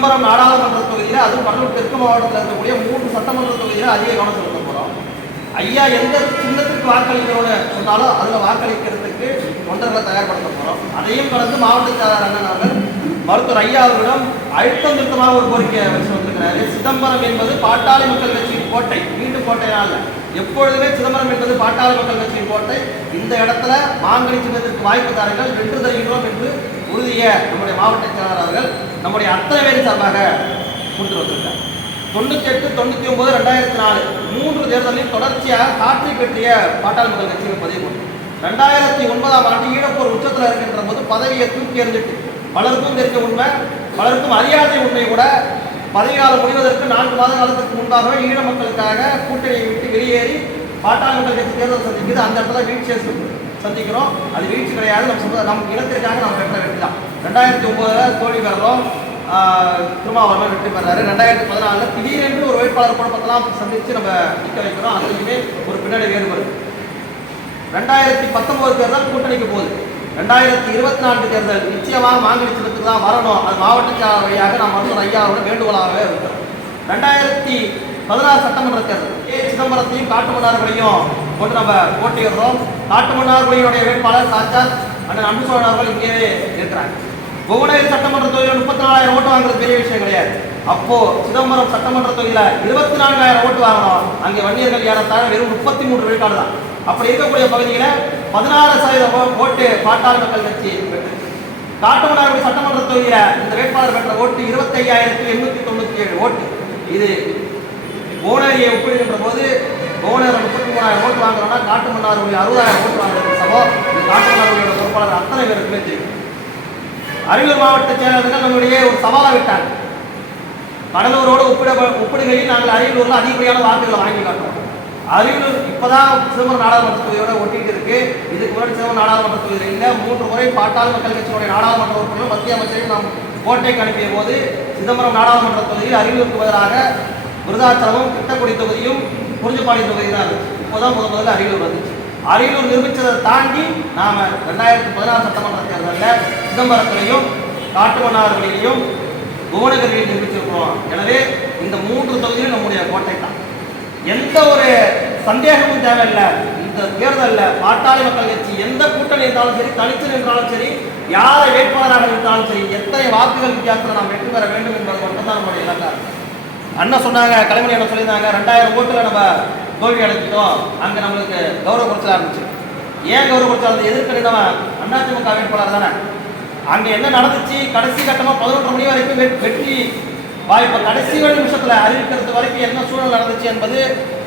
சிதம்பரம் நாடாளுமன்ற தொகுதியில் அதுவும் கடலூர் தெற்கு மாவட்டத்தில் இருக்கக்கூடிய மூன்று சட்டமன்ற தொகுதியில் அதிக கவனம் செலுத்த போகிறோம் ஐயா எந்த சின்னத்திற்கு வாக்களிக்கணும்னு சொன்னாலும் அதில் வாக்களிக்கிறதுக்கு தொண்டர்களை தயார்படுத்த போகிறோம் அதையும் கடந்து மாவட்ட செயலாளர் அண்ணன் அவர்கள் மருத்துவர் ஐயா அவர்களிடம் அழுத்தம் திருத்தமாக ஒரு கோரிக்கையை வச்சு வந்திருக்கிறாரு. சிதம்பரம் என்பது பாட்டாளி மக்கள் கட்சியின் கோட்டை மீண்டும் கோட்டையால் எப்பொழுதுமே சிதம்பரம் என்பது பாட்டாளி மக்கள் கட்சியின் கோட்டை. இந்த இடத்துல மாங்கனி சின்னத்திற்கு வாய்ப்பு தாருங்கள் வென்று தருகின்றோம் என்று உறுதியை நம்முடைய மாவட்ட செயலாளர் அவர்கள் நம்முடைய அத்தனை பேர் சார்பாக கொண்டு வந்திருக்கார். தொண்ணூற்றி எட்டு தொண்ணூற்றி ஒன்பது ரெண்டாயிரத்தி நாலு மூன்று தேர்தலில் தொடர்ச்சியாக காற்றி பெற்றிய பாட்டாளி மக்கள் கட்சியில் பதிவு ரெண்டாயிரத்தி ஒன்பதாம் ஆண்டு ஈழப்போர் உச்சத்தில் இருக்கின்ற போது பதவியை தூக்கி எறிஞ்சிட்டு பலருக்கும் தெரிஞ்ச உண்மை பலருக்கும் அறியாத உண்மை கூட பதவி காலம் முடிவதற்கு நான்கு மாத காலத்துக்கு முன்பாகவே ஈழ மக்களுக்காக கூட்டணியை விட்டு வெளியேறி பாட்டாளி மக்கள் கட்சி தேர்தல் சந்திக்குது. அந்த இடத்துல வீழ்ச்சியை சந்திக்கிறோம். அது வீழ்ச்சி கிடையாது. நம்ம நமக்கு நம்ம இனத்திற்காக நம்ம கட்ட ரெண்டாயிரத்தி ஒன்பதுல தோல்வி பெறோம் திருமாவளவன் வெற்றி பெறாரு ரெண்டாயிரத்தி பதினாலுல திடீரென்று ஒரு வேட்பாளர் குழப்பத்தெல்லாம் சந்திச்சு நம்ம நிற்க வைக்கிறோம். அதுலேயுமே ஒரு பின்னாடி வேறுபடுது ரெண்டாயிரத்தி பத்தொன்பது தேர்தல் கூட்டணிக்கு போகுது. ரெண்டாயிரத்தி இருபத்தி நான்கு தேர்தல் நிச்சயமாக மாங்கனி சின்னத்துக்கு தான் வரணும். அது மாவட்ட செயலாளர் வழியாக நாம் மருத்துவர் ஐயாவோட வேண்டுகோளாகவே இருக்கிறோம் ரெண்டாயிரத்தி பதினாறு சட்டமன்ற தேர்தல். ஏ சிதம்பரத்தையும் காட்டுமன்னார்களையும் கொண்டு நம்ம போட்டியிடுறோம். காட்டுமன்னார்களுடைய வேட்பாளர் சாட்சாத் அண்ணன் அன்புசோழன் அவர்கள் இங்கேயே இருக்கிறாங்க புவனகிரி சட்டமன்ற தொகுதியில் முப்பத்தி நாலாயிரம் ஓட்டு வாங்குறது பெரிய விஷயம் கிடையாது. அப்போ சிதம்பரம் சட்டமன்ற தொகுதியில இருபத்தி நான்காயிரம் ஓட்டு வாங்கணும் அங்கே வன்னியர்கள் ஏறத்தாழ வெறும் முப்பத்தி மூன்று விழுக்காடு தான். அப்படி இருக்கக்கூடிய பகுதியில பதினாறு சதவீதம் ஓட்டு பாட்டாளி மக்கள் கட்சி பெற்று காட்டுமன்னார்குடி சட்டமன்ற தொகுதியில இந்த வேட்பாளர் பெற்ற ஓட்டு இருபத்தி ஐயாயிரத்தி எண்ணூத்தி தொண்ணூத்தி ஏழு ஓட்டு. இது புவனகிரியை ஒப்பிடுகின்ற போது புவனகிரி முப்பத்தி மூணாயிரம் ஓட்டு வாங்குறோம்னா காட்டுமன்னார்குடி அறுபதாயிரம் ஓட்டு வாங்குறது சமம். இது காட்டுமன்னார்குடியோட பொறுப்பாளர் அத்தனை பேருக்குமே தெரியும். அரியலூர் மாவட்ட செயலாளர்கள் நம்முடைய ஒரு சவாலாக விட்டாங்க. கடலூரோடு ஒப்பிட ஒப்பிடுகையில் நாங்கள் அரியலூரில் அதிகப்படியான வாக்குகளை வாங்கி காட்டோம். அரியலூர் இப்போதான் சிதம்பரம் நாடாளுமன்ற தொகுதியோட ஒட்டிட்டு இருக்கு. இதுக்கு முன்னாடி சிதம்பரம் நாடாளுமன்ற தொகுதியில் இல்லை மூன்று முறை பாட்டாள் மக்கள் கட்சியினுடைய நாடாளுமன்ற உறுப்பினர்கள் மத்திய அமைச்சரையும் நாம் கோட்டைக்கு அனுப்பிய போது சிதம்பரம் நாடாளுமன்ற தொகுதியில் அரியலூருக்கு பதிலாக விருதாச்சலமும் கிட்டக்குடி தொகுதியும் குறிஞ்சிப்பாடி தொகுதி தான் இருந்துச்சு. இப்போதான் முதல் முதல்ல அரியலூர் வந்துச்சு. அரியலூர் நிரூபித்ததை தாண்டி நாம ரெண்டாயிரத்தி பதினாறு சட்டமன்ற தேர்தலில் சிதம்பரத்திலையும் காட்டுமன்னார்களிலையும் புவனகிரியில் நிரூபிச்சிருக்கிறோம் எனவே இந்த மூன்று தொகுதியும் நம்முடைய கோட்டை தான். எந்த ஒரு சந்தேகமும் தேவையில்லை. இந்த தேர்தலில் பாட்டாளி மக்கள் கட்சி எந்த கூட்டணி இருந்தாலும் சரி தனித்து நின்றாலும் சரி யாரை வேட்பாளராக இருந்தாலும் சரி எத்தனை வாக்குகள் வித்தியாசத்தில் நாம் வெற்றி பெற வேண்டும் என்பது மட்டும்தான் நம்முடைய இலக்கா. அண்ணன் சொன்னாங்க கலைமணி என்ன சொல்லியிருந்தாங்க ரெண்டாயிரம் ஓட்டுல நம்ம தோல்வி அடைஞ்சிட்டோம். அங்க நம்மளுக்கு கௌரவ குறைச்சலா இருந்துச்சு ஏன் கௌரவ குறைச்சல் இருந்தது அண்ணா அதிமுக வேட்பாளர் தானே? அங்க என்ன நடந்துச்சு? கடைசி கட்டமா பதினொன்று மணி வரைக்கும் வெற்றி வாய்ப்பு. கடைசி வரை நிமிஷத்துல அறிவிக்கிறது வரைக்கும் என்ன சூழல் நடந்துச்சு என்பது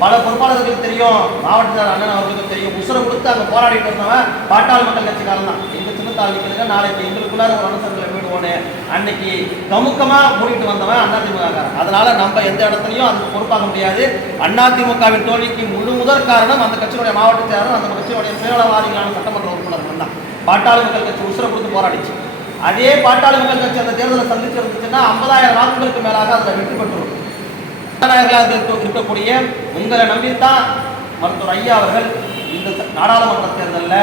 பல பொறுப்பாளர்களுக்கு தெரியும். மாவட்ட அண்ணன் அவர்களுக்கு தெரியும். உசுரை கொடுத்து அங்க போராடிட்டு இருந்தவன் பாட்டாள் மக்கள் கட்சிக்காரன் தான். எங்க சின்னத்தால் நிற்கிறதுங்க நாளைக்கு எங்களுக்குள்ளார ஒரு அனுசரங்களை வீடுவோன்னு அன்னைக்கு கமுக்கமா மூடிட்டு வந்தவன் அதிமுக அதனால நம்ம எந்த இடத்துலையும் அதுக்கு பொறுப்பாக முடியாது. அதிமுகவின் தோல்விக்கு முழு முதற் காரணம் அந்த கட்சியினுடைய மாவட்ட அந்த கட்சியினுடைய சுயநலவாதிகளான சட்டமன்ற உறுப்பினர்கள் தான் பாட்டாளி மக்கள் கட்சி உசுரை கொடுத்து போராடிச்சு. அதே பாட்டாளி மக்கள் கட்சி அந்த தேர்தலை சந்திச்சு இருந்துச்சுன்னா ஐம்பதாயிரம் வாக்குகளுக்கு மேலாக அதில் வெற்றி பெற்றுரும். ஜனநாயகர்களாக இருக்கக்கூடிய உங்களை நம்பித்தான் மருத்துவர் ஐயா அவர்கள் இந்த நாடாளுமன்ற தேர்தலில்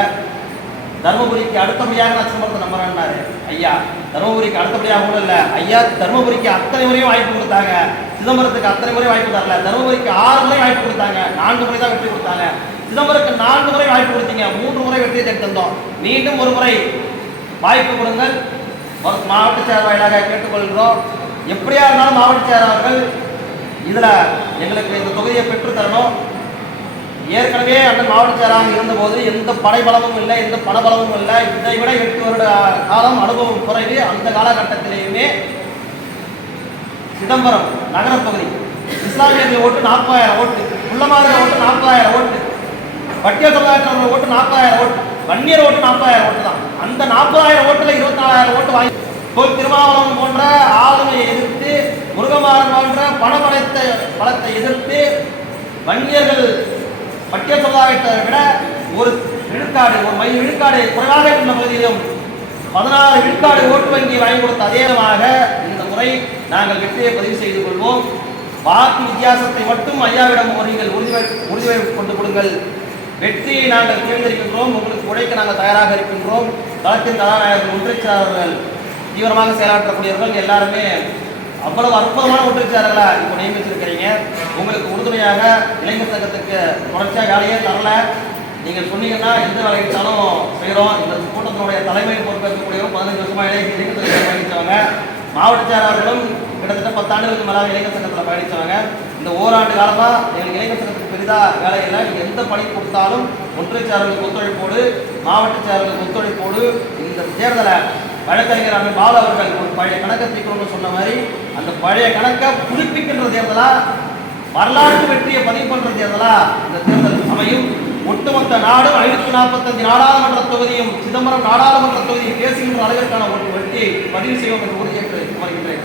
தருமபுரிக்கு அடுத்தபடியாக நான் சிதம்பரத்தை நம்புறேன்னாரு. ஐயா தருமபுரிக்கு அடுத்தபடியாக கூட இல்லை. ஐயா தருமபுரிக்கு அத்தனை முறையும் வாய்ப்பு கொடுத்தாங்க. சிதம்பரத்துக்கு அத்தனை முறை வாய்ப்பு தரல. தருமபுரிக்கு ஆறு முறை வாய்ப்பு கொடுத்தாங்க. நான்கு முறை தான் வெற்றி கொடுத்தாங்க. சிதம்பரத்துக்கு நான்கு முறை வாய்ப்பு கொடுத்தீங்க. மூன்று முறை வெற்றியை தேடி தந்தோம். மீண்டும் ஒரு முறை வாய்ப்பு கொடுங்கள். மாவட்ட செயலர் வாயிலாக கேட்டுக்கொள்கிறோம். எப்படியா இருந்தாலும் மாவட்ட செயலாளர்கள் இதில் எங்களுக்கு இந்த தொகுதியை பெற்றுத்தரணும் ஏற்கனவே அந்த மாவட்ட செயலாளராக இருந்தபோது எந்த படைபலமும் இல்லை எந்த பணபலமும் இல்லை. இதை விட எட்டு வருட காலம் அனுபவம் குறைவு. அந்த காலகட்டத்திலேயுமே சிதம்பரம் நகரப்பகுதி இஸ்லாமியர்கள் ஓட்டு நாற்பதாயிரம் ஓட்டு உள்ளமாதிரி ஓட்டு நாற்பதாயிரம் ஓட்டு பட்டியல் சமுதாயத்தினர் ஓட்டு நாற்பதாயிரம் ஓட்டு வன்னியர் ஓட்டு நாற்பதாயிரம் ஓட்டு தான். அந்த நாற்பதாயிரம் ஓட்டுல இருபத்தி நாலாயிரம் ஓட்டு வாங்கி போய் திருமாவளவன் போன்ற ஆளுமையை எதிர்த்து முருகமாறன் போன்ற பண பலத்தை எதிர்த்து வன்னியர்கள் பட்டிய சமுதாயத்தை விட ஒரு விழுக்காடு ஒரு மை விழுக்காடு குறைவாக இருந்த பகுதியிலும் பதினாறு விழுக்காடு ஓட்டு வங்கி வாங்கி கொடுத்த அதே விதமாக இந்த முறை நாங்கள் வெற்றியை பதிவு செய்து கொள்வோம். வாக்கு வித்தியாசத்தை மட்டும் ஐயாவிடம் நீங்கள் உறுதி உறுதி கொண்டு கொடுங்கள். வெற்றியை நாங்கள் தேர்ந்தெடுக்கின்றோம் உங்களுக்கு உழைக்க நாங்கள் தயாராக இருக்கின்றோம். களத்தின் கதாநாயகர்கள் ஒன்றிச்சாளர்கள் தீவிரமாக செயலாற்றக்கூடியவர்கள் எல்லாருமே அவ்வளவு அற்புதமான ஒற்றுச்சாரர்களை இப்போ நியமிச்சிருக்கிறீங்க. உங்களுக்கு உறுதுணையாக இளைஞர் சங்கத்துக்கு தொடர்ச்சியாக வேலையே தரல. நீங்கள் சொன்னீங்கன்னா எந்த வேலைக்குச்சாலும் செய்கிறோம் இந்த கூட்டத்தினுடைய தலைமை பொறுப்பேற்கக்கூடிய பதினஞ்சு வருஷமா இளைஞர் இளைஞர் பயணித்தவங்க மாவட்ட செயலாளர்களும் கிட்டத்தட்ட பத்தாண்டுகளுக்கு மேலாக இளைஞர் சங்கத்தில் பயணித்தவங்க இந்த ஓராண்டு காலமாக எங்களுக்கு இளைஞர் சங்கத்துக்கு பெரிதாக வேலை இல்லை. எந்த பணி கொடுத்தாலும் ஒன்றிய செயலாளர்களுக்கு ஒத்துழைப்போடு மாவட்ட செயலாளர்களுக்கு ஒத்துழைப்போடு இந்த தேர்தலை வழக்கறிஞர் அண்ணன் பாலு அவர்கள் ஒரு பழைய கணக்கை தீர்க்கணும்னு சொன்ன மாதிரி அந்த பழைய கணக்கை புதுப்பிக்கின்ற தேர்தலா வரலாற்று வெற்றியை பதிவு பண்ற தேர்தலா இந்த தேர்தல் அமையும். ஒட்டுமொத்த நாடும் ஐநூத்தி நாற்பத்தஞ்சு நாடாளுமன்ற தொகுதியும் சிதம்பரம் நாடாளுமன்ற தொகுதியும் பேசுகின்ற அளவிற்கான ஒரு வெற்றியை பதிவு செய்வோம் என்று உறுதியேற்று வருகின்றேன்.